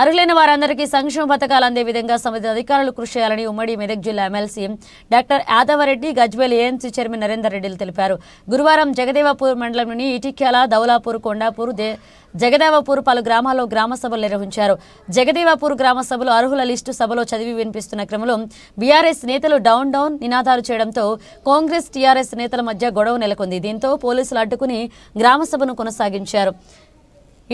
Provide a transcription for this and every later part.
అర్హులైన వారందరికీ సంక్షేమ పథకాలు అందే విధంగా సంబంధిత అధికారులు కృషి చేయాలని ఉమ్మడి మెదక్ జిల్లా MLC doctor Yadava Reddy Gajwel AMC chairman Narender రెడ్డిలు తెలిపారు. గురువారం జగదేవపూర్ మండలంలోని ఇటిక్యాల, దౌలాపూర్, కొండాపూర్, జగదేవపూర్ పలు గ్రామాల్లో గ్రామ సభలు నిర్వహించారు. జగదేవపూర్ గ్రామ సభలో అర్హుల లిస్టు సభలో చదివి వినిపిస్తున్న క్రమంలో బీఆర్ఎస్ నేతలు డౌన్ డౌన్ నినాదాలు చేయడంతో కాంగ్రెస్ టీఆర్ఎస్ నేతల మధ్య గొడవ నెలకొంది. దీంతో పోలీసులు అడ్డుకుని గ్రామ సభను కొనసాగించారు.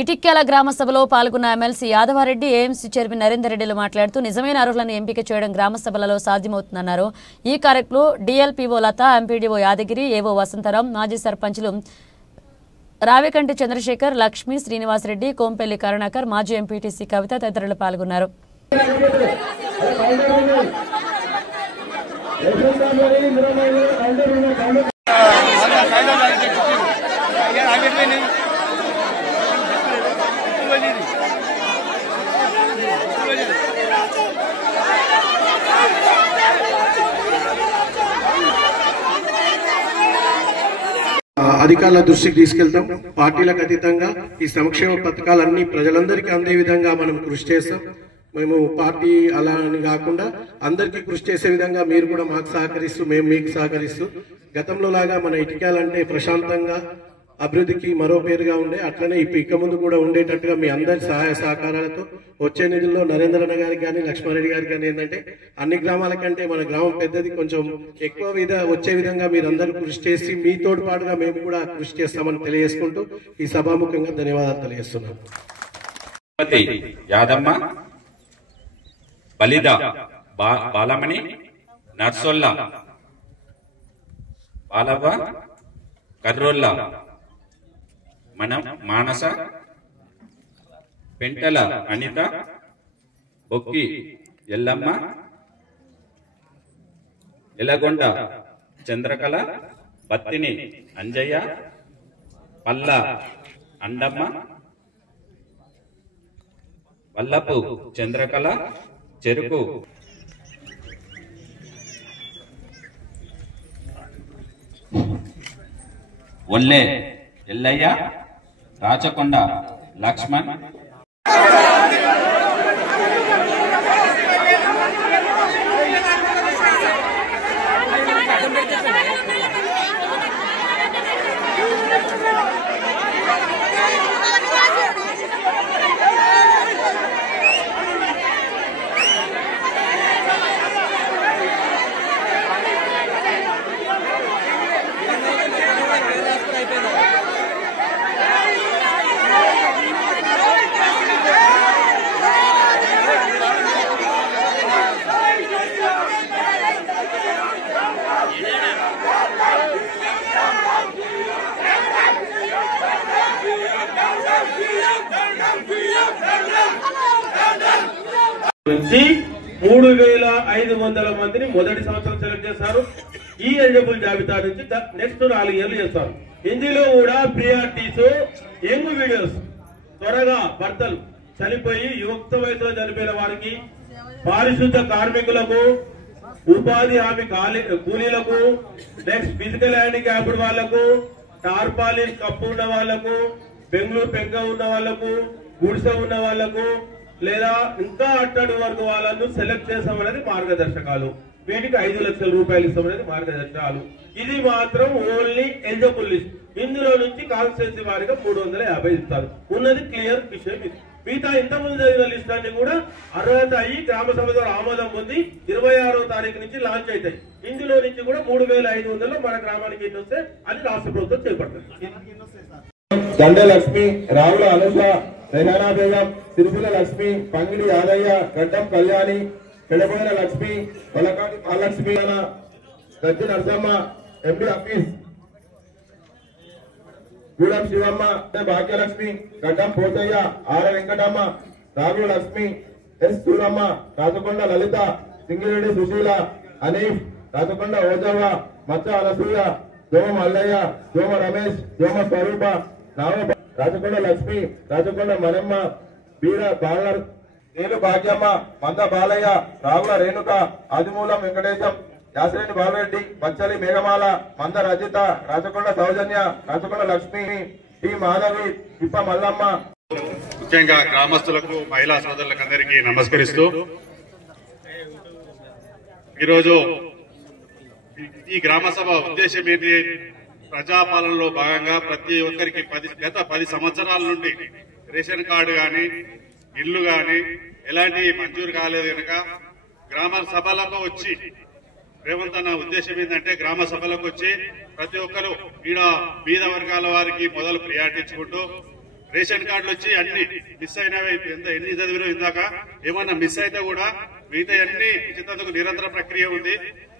ఇటిక్యాల గ్రామ సభలో పాల్గొన్న MLC Yadava Reddy AMC chairman Narender రెడ్డిలు మాట్లాడుతూ నిజమైన అర్హులను ఎంపిక చేయడం గ్రామ సభలలో సాధ్యమవుతుందన్నారు. ఈ కార్యక్రమంలో డిఎల్పీఓ లత, ఎంపీడీఓ యాదగిరి, ఏవో వసంతరాం, మాజీ సర్పంచులు రావికంటి చంద్రశేఖర్, లక్ష్మి, శ్రీనివాసరెడ్డి, కోంపెల్లి కరుణాకర్, మాజీ ఎంపీటీసీ కవిత తదితరులు పాల్గొన్నారు. అధికారుల దృష్టికి తీసుకెళ్తాం. పార్టీలకు అతీతంగా ఈ సంక్షేమ పథకాలన్నీ ప్రజలందరికీ అందే విధంగా మనం కృషి చేస్తాం. మేము పార్టీ అలా అని కాకుండా అందరికీ కృషి చేసే విధంగా మీరు కూడా మాకు సహకరిస్తూ మేము మీకు సహకరిస్తూ గతంలో లాగా మన ఇటిక్యాలంటే ప్రశాంతంగా అభివృద్ధికి మరో పేరుగా ఉండే అట్లనే ఇక ముందు కూడా ఉండేటట్టుగా మీ అందరి సహాయ సహకారాలతో వచ్చే నిధుల్లో నరేంద్రన్న గారికి కానీ లక్ష్మారెడ్డి గారికి కానీ ఏంటంటే అన్ని గ్రామాల కంటే మన గ్రామం పెద్దది, కొంచెం ఎక్కువ వచ్చే విధంగా మీరందరూ కృషి చేసి మీ తోడ్పాటుగా మేము కూడా కృషి చేస్తామని తెలియజేసుకుంటూ ఈ సభాముఖంగా ధన్యవాదాలు తెలియజేస్తున్నాం. యాదమ్మ, బలిద బాలమణి, నర్సొల్ల బాలవ్వ, కర్రోల్ల మానస, పెంటల అనిత, బొక్కి ఎల్లమ్మ, ఎలగొండ చంద్రకళ, బత్తిని అంజయ్య, పల్ల అండమ్మ, వల్లపు చంద్రకళ, చెరుకు ఒల్లే ఎల్లయ్య, రాచకొండ లక్ష్మణ్, నుంచి 3500 మందిని మొదటి సంవత్సరం సెలెక్ట్ చేస్తారు. ఈ ఎలిజిబుల్ జాబితా నుంచి నెక్స్ట్ 4 ఏళ్లు చేస్తారు. ఇందులో కూడా ప్రియారిటీస్ యంగ్ వీడియోస్, త్వరగా భర్తలు చనిపోయి యుక్త వయసులో చనిపోయిన వారికి, పారిశుద్ధ కార్మికులకు, ఉపాధి హామీ కూలీలకు, నెక్స్ట్ ఫిజికల్ హ్యాండిక్యాప్డ్ వాళ్లకు, టార్పాలిన్ కప్పు ఉన్న వాళ్లకు, బెంగళూరు పెంక ఉన్న వాళ్లకు, గుడిసె ఉన్న వాళ్లకు, లేదా ఇంకా అట్టడి వరకు వాళ్ళను సెలెక్ట్ చేస్తామనేది మార్గదర్శకాలు. వీటికి 5 లక్షల రూపాయలు ఇస్తామనేది మార్గదర్శకాలు. ఇది మాత్రం ఓన్లీ ఎలిజిబుల్ లిస్ట్. ఇందులో నుంచి కాన్స్టిట్యున్సీ వారిగా 350 ఇస్తారు. ఉన్నది క్లియర్ విషయం ఇది. మిగతా ఇంతకుముందు జరిగిన లిస్ట్ అన్ని కూడా అర్హత అయ్యి గ్రామ సభ ద్వారా ఆమోదం పొంది 26వ తారీఖు నుంచి లాంచ్ అవుతాయి. ఇందులో నుంచి కూడా 3500 మన గ్రామానికి ఎన్ని వస్తే అది రాష్ట్ర ప్రభుత్వం చేపడుతుంది. దండే లక్ష్మి, రావుల అనుష, రెహానా బేగం, తిరుపుల లక్ష్మి, పంగిడి యాదయ్య, గడ్డం కళ్యాణి, పెడబోయిన లక్ష్మి, వలకాటి మహాలక్ష్మి, గజ్జి నరసమ్మ, ఎండి హఫీజ్, గూడెం శివమ్మ, భాగ్యలక్ష్మి, గడ్డం పోతయ్య, ఆర వెంకటమ్మ, రాఘు లక్ష్మి, ఎస్ సూరమ్మ, రాచకొండ లలిత, సింగిరెడ్డి సుశీల, అనీఫ్, రాచకొండ ఓజవ్వ, మచ్చ అనసూయ, దోమ మల్లయ్య, దోమ రమేష్, దోమ స్వరూప, రాచకొండ లక్ష్మి, రాచకొండ మనమ్మ, బీర బాలర్, నేలు భాగ్యమ్మ, మంద బాలయ్య, రావుల రేణుక, ఆదిమూలం వెంకటేశం, యాసిరెడ్డి బాలరెడ్డి, బచ్చలి మేఘమాల, మంద రజిత, రాచకొండ సౌజన్య, రాచకొండ లక్ష్మి, టి మాధవి, ఇప్ప మల్లమ్మ. ముఖ్యంగా గ్రామస్తులకు మహిళా సోదరులకు అందరికీ నమస్కరిస్తూ ఈరోజు ఈ గ్రామ సభ ఉద్దేశం ఏంటి? ప్రజాపాలనలో భాగంగా ప్రతి ఒక్కరికి గత 10 సంవత్సరాల నుండి రేషన్ కార్డు గాని ఇల్లు గాని ఎలాంటి మంజూరు కాలేదు కనుక గ్రామ సభలకు వచ్చి రేవంత్ అన్న ఉద్దేశం ఏంటంటే గ్రామ సభలకు వచ్చి ప్రతి ఒక్కరు ఈడ బీద వర్గాల వారికి మొదలు ప్రియారిటించుకుంటూ రేషన్ కార్డులు వచ్చి అన్ని మిస్ అయినవి ఎన్ని చదివినా ఇందాక ఏమన్నా మిస్ అయితే కూడా మిగతా అన్ని ఇచ్చేందుకు నిరంతర ప్రక్రియ ఉంది.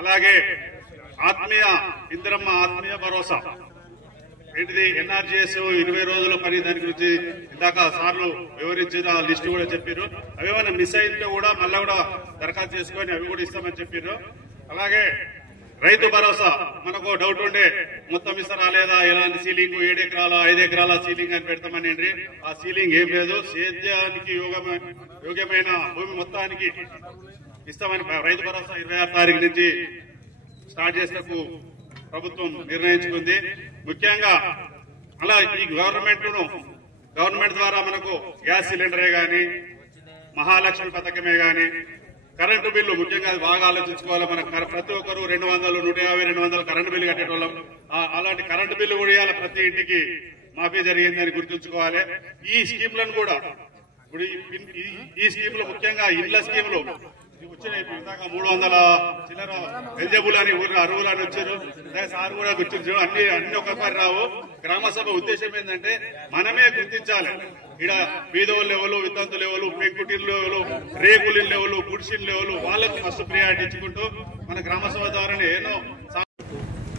అలాగే ఆత్మీయ ఇందిరమ్మ ఆత్మీయ భరోసా ఏంటిది ఎన్ఆర్జీఎస్ 20 రోజుల పని దాని గురించి ఇందాక సార్లు వివరించిన లిస్టు కూడా చెప్పారు. అవి ఏమైనా మిస్ అయితే కూడా మళ్ళా కూడా దరఖాస్తు చేసుకొని అవి కూడా ఇస్తామని చెప్పారు. అలాగే రైతు భరోసా మనకు డౌట్ ఉండే మొత్తం ఇస్తారా లేదా, ఎలాంటి సీలింగ్ 7 ఎకరాల 5 ఎకరాల సీలింగ్ అని పెడతామని. ఆ సీలింగ్ ఏం లేదు, సేద్యానికి యోగ్యమైన భూమి మొత్తానికి ఇస్తామని రైతు భరోసా 26 తారీఖు నుంచి స్టార్ట్ చేసేందుకు ప్రభుత్వం నిర్ణయించుకుంది. ముఖ్యంగా అలా ఈ గవర్నమెంట్ ద్వారా మనకు గ్యాస్ సిలిండరే గాని మహాలక్ష్మి పథకమే గాని కరెంటు బిల్లు ముఖ్యంగా బాగా ఆలోచించుకోవాలి. మనకు ప్రతి ఒక్కరు 200, 150, 200 కరెంటు బిల్లు కట్టేటోళ్ళం. అలాంటి కరెంటు బిల్లు కూడా ఇవాళ ప్రతి ఇంటికి మాఫీ జరిగిందని గుర్తుంచుకోవాలి. ఈ స్కీమ్లను కూడా ఇప్పుడు ఈ స్కీమ్ లో ముఖ్యంగా ఇళ్ల స్కీములు వచ్చినాయి. ఇందాక 300 చిల్లర ఎలిజిబుల్ అని అర్హులు అని వచ్చారు. సార్ కూడా గుర్తించారు. అన్ని ఒక్కసారి రావు. గ్రామ సభ ఉద్దేశం ఏంటంటే మనమే గుర్తించాలి. ఇక్కడ బీదోళ్ళు లెవెలు, వితంతులు లెవెలు, పెంకుటిల్ లెవెలు, రేకులి లెవెలు, గుడిసిన్ లెవెలు వాళ్ళకు ఫస్ట్ ప్రియారిటీ ఇచ్చుకుంటూ మన గ్రామ సభ ద్వారానే ఎన్నో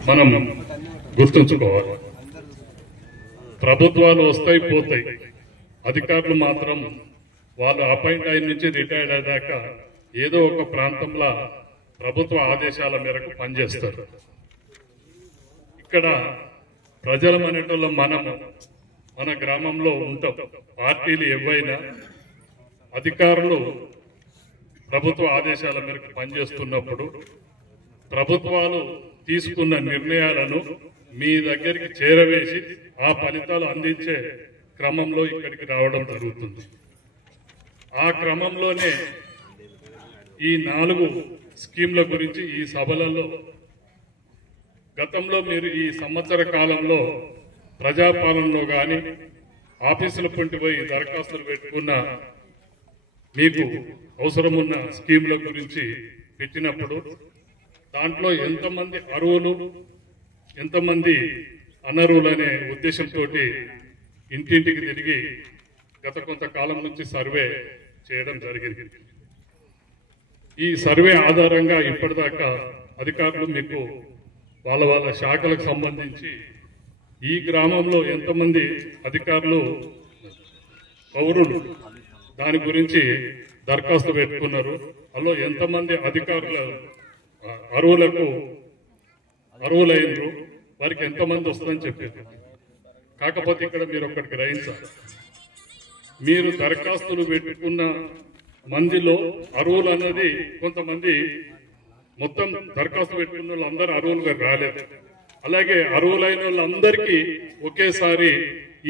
మనం గుర్తుంచుకోవాలి. ప్రభుత్వాలు వస్తాయి పోతాయి, అధికారులు మాత్రం వాళ్ళు అపాయింట్ అయిన నుంచి రిటైర్డ్ అయ్యాక ఏదో ఒక ప్రాంతంలో ప్రభుత్వ ఆదేశాల మేరకు పనిచేస్తారు. ఇక్కడ ప్రజలం అనేటోళ్ళ మనము మన గ్రామంలో ఉంటాం. పార్టీలు ఏవైనా అధికారులు ప్రభుత్వ ఆదేశాల మేరకు పనిచేస్తున్నప్పుడు ప్రభుత్వాలు తీసుకున్న నిర్ణయాలను మీ దగ్గరికి చేరవేసి ఆ ఫలితాలు అందించే క్రమంలో ఇక్కడికి రావడం జరుగుతుంది. ఆ క్రమంలోనే ఈ 4 స్కీమ్ల గురించి ఈ సభలలో గతంలో మీరు ఈ సంవత్సర కాలంలో ప్రజాపాలనలో గాని ఆఫీసుల పొంటి పోయి దరఖాస్తులు పెట్టుకున్న మీకు అవసరమున్న స్కీమ్ల గురించి పెట్టినప్పుడు దాంట్లో ఎంతమంది అర్హులు ఎంతమంది అనర్హులు అనే ఉద్దేశంతో ఇంటింటికి తిరిగి గత కొంతకాలం నుంచి సర్వే చేయడం జరిగింది. ఈ సర్వే ఆధారంగా ఇప్పటిదాకా అధికారులు మీకు వాళ్ళ శాఖలకు సంబంధించి ఈ గ్రామంలో ఎంతమంది అధికారులు పౌరులు దాని గురించి దరఖాస్తు పెట్టుకున్నారు, అందులో ఎంతమంది అధికారుల అర్హులైనరు, వారికి ఎంతమంది వస్తుందని చెప్పారు. కాకపోతే ఇక్కడ మీరు ఒక్కడికి గ్రహించాలి, మీరు దరఖాస్తులు పెట్టుకున్న మందిలో అర్హులు అన్నది కొంతమంది మొత్తం దరఖాస్తు పెట్టుకున్న వాళ్ళు అందరూ అర్హులుగా రాలేదు. అలాగే అర్హులైన వాళ్ళందరికీ ఒకేసారి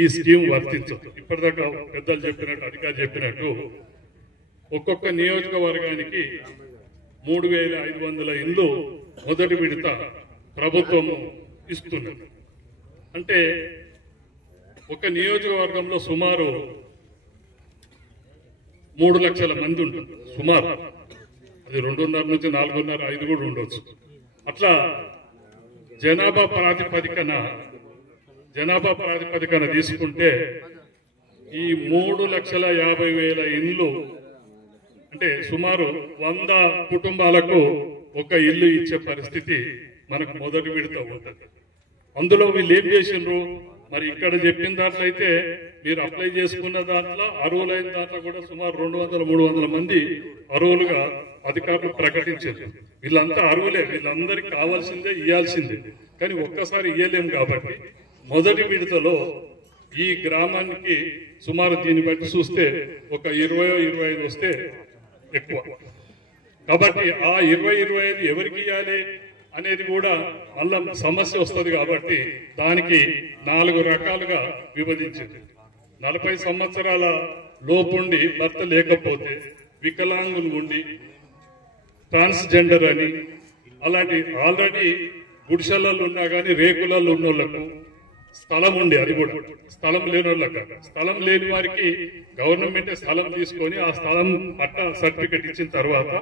ఈ స్కీమ్ వర్తించదు. ఇప్పటిదాకా పెద్దలు చెప్పినట్టు అధికారులు చెప్పినట్టు ఒక్కొక్క నియోజకవర్గానికి 3500 ఇండ్లు మొదటి విడత ప్రభుత్వము ఇస్తున్నది. అంటే ఒక నియోజకవర్గంలో సుమారు 3 లక్షల మంది ఉంటుంది. సుమారు అది 2.5 నుంచి 4.5, 5 కూడా ఉండొచ్చు. అట్లా జనాభా ప్రాతిపదికన తీసుకుంటే ఈ 3,50,000 ఇండ్లు అంటే సుమారు 100 కుటుంబాలకు ఒక ఇల్లు ఇచ్చే పరిస్థితి మనకు మొదటి విడత ఉంటుంది. అందులో వీళ్ళు ఏం చేసిండ్రు మరి ఇక్కడ చెప్పిన దాంట్లో అయితే మీరు అప్లై చేసుకున్న దాంట్లో అర్హులైన దాంట్లో కూడా సుమారు 200-300 మంది అర్హులుగా అధికారులు ప్రకటించారు. వీళ్ళంతా అర్హులే, వీళ్ళందరికీ కావాల్సిందే ఇవ్వాల్సిందే, కానీ ఒక్కసారి ఇవ్వలేం. కాబట్టి మొదటి విడతలో ఈ గ్రామానికి సుమారు దీన్ని బట్టి చూస్తే ఒక 20-25 వస్తే ఎక్కువ. కాబట్టి ఆ 20-25 ఎవరికి ఇవ్వాలి అనేది కూడా మళ్ళా సమస్య వస్తుంది. కాబట్టి దానికి 4 రకాలుగా విభజించింది. 40 సంవత్సరాల లోపుండి భర్త లేకపోతే, వికలాంగులు ఉండి, ట్రాన్స్జెండర్ అని, అలాంటి ఆల్రెడీ గుడిసెలలో ఉన్నా కానీ రేకులలో ఉన్న వాళ్ళకు స్థలం ఉండి, అది కూడా స్థలం లేని వాళ్ళకి, స్థలం లేని వారికి గవర్నమెంటే స్థలం తీసుకొని ఆ స్థలం పట్టా సర్టిఫికెట్ ఇచ్చిన తర్వాత